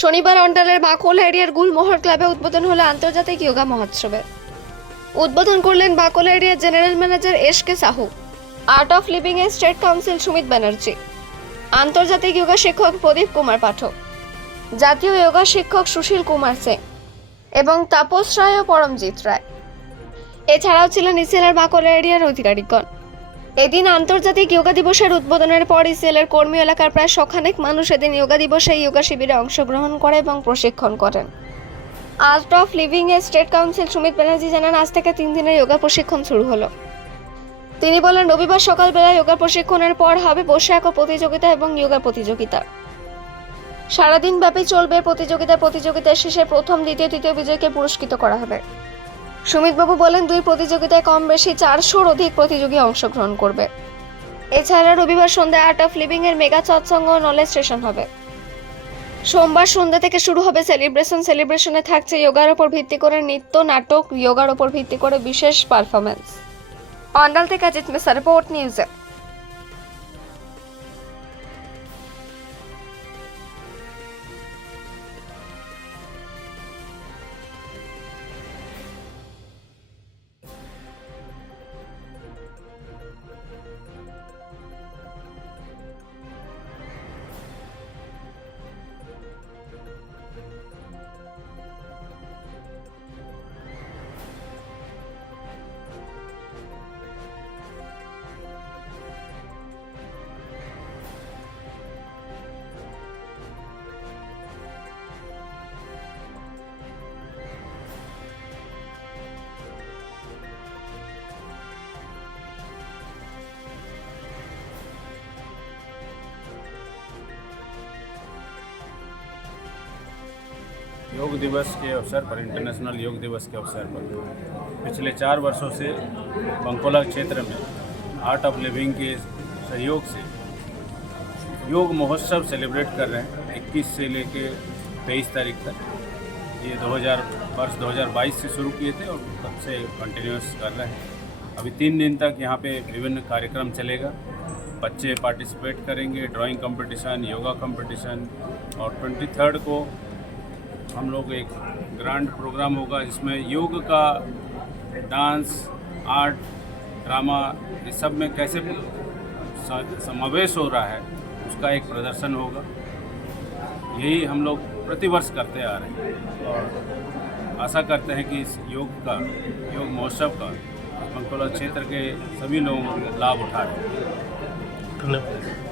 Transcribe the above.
শনিবার অন্ডালের বাকল এরিয়ার গুলমোহর ক্লাবে উদ্বোধন হলো আন্তর্জাতিক যোগা মহোৎসবে। উদ্বোধন করলেন বাকল এরিয়ার general manager S K Sahu, art of living এর স্টেট কাউন্সিল সুমিত ব্যানার্জি, আন্তর্জাতিক যোগা শিক্ষক প্রদীপ কুমার পাঠক, জাতীয় যোগা শিক্ষক সুশীল কুমার সিং এবং তাপস রায় ও পরমজিৎ রায়। এছাড়াও ছিলেন ইসেলের বাকল এরিয়ার অধিকারীগণ। এদিন আন্তর্জাতিক যোগা দিবসের উদ্বোধনের পর ইসেলের কর্মী এলাকার প্রায় শখানেক মানুষ এদিন যোগা দিবসে যোগা শিবিরে অংশগ্রহণ করে এবং প্রশিক্ষণ করেন। আর্ট অফ লিভিং এর স্টেট কাউন্সিল সুমিত ব্যানার্জি জানান, আজ থেকে তিন দিনের যোগা প্রশিক্ষণ শুরু হলো। তিনি বলেন, রবিবার সকালবেলা যোগা প্রশিক্ষণের পর হবে বসে আঁকো প্রতিযোগিতা এবং যোগা প্রতিযোগিতা। সারাদিন ব্যাপী চলবে প্রতিযোগিতা, প্রতিযোগিতার শেষে প্রথম, দ্বিতীয়, তৃতীয় বিজয়কে পুরস্কৃত করা হবে। সুমিতবাবু বলেন, দুই প্রতিযোগিতায় কম বেশি চারশোর অধিক প্রতিযোগী অংশগ্রহণ করবে। এছাড়া রবিবার সন্ধ্যায় আর্ট অফ লিভিং এর মেগা সৎসঙ্গ নলেজ স্টেশন হবে। সোমবার সন্ধ্যা থেকে শুরু হবে সেলিব্রেশন। সেলিব্রেশনে থাকছে যোগার ওপর ভিত্তি করে নৃত্য, নাটক যোগার ওপর ভিত্তি করে বিশেষ পারফরমেন্স অন্ডাল থেকে অজিত মিসার রিপোর্ট নিউজে। योग दिवस के अवसर पर इंटरनेशनल योग दिवस के अवसर पर। पिछले चार वर्षों से बंकोला क्षेत्र में आर्ट ऑफ़ लिविंग के सहयोग से योग महोत्सव सेलिब्रेट कर रहे हैं 21 से लेके 23 तारीख तक। ये 2000 वर्ष 2022 से शुरू किए थे और तब से कंटिन्यूस कर रहे हैं। अभी तीन दिन तक यहाँ पे विभिन्न कार्यक्रम चलेगा। बच्चे पार्टिसिपेट करेंगे ड्राइंग कंपटीशन योगा कंपटीशन और ट्वेंटी थर्ड को हम लोग एक ग्रांड प्रोग्राम होगा, जिसमें योग का डांस आर्ट ड्रामा इस सब में कैसे समावेश हो रहा है, उसका एक प्रदर्शन होगा। यही हम लोग प्रतिवर्ष करते आ रहे हैं और आशा करते हैं कि इस योग का, योग महोत्सव का पंकोला क्षेत्र के सभी लोग लाभ उठा रहे हैं। धन्यवाद।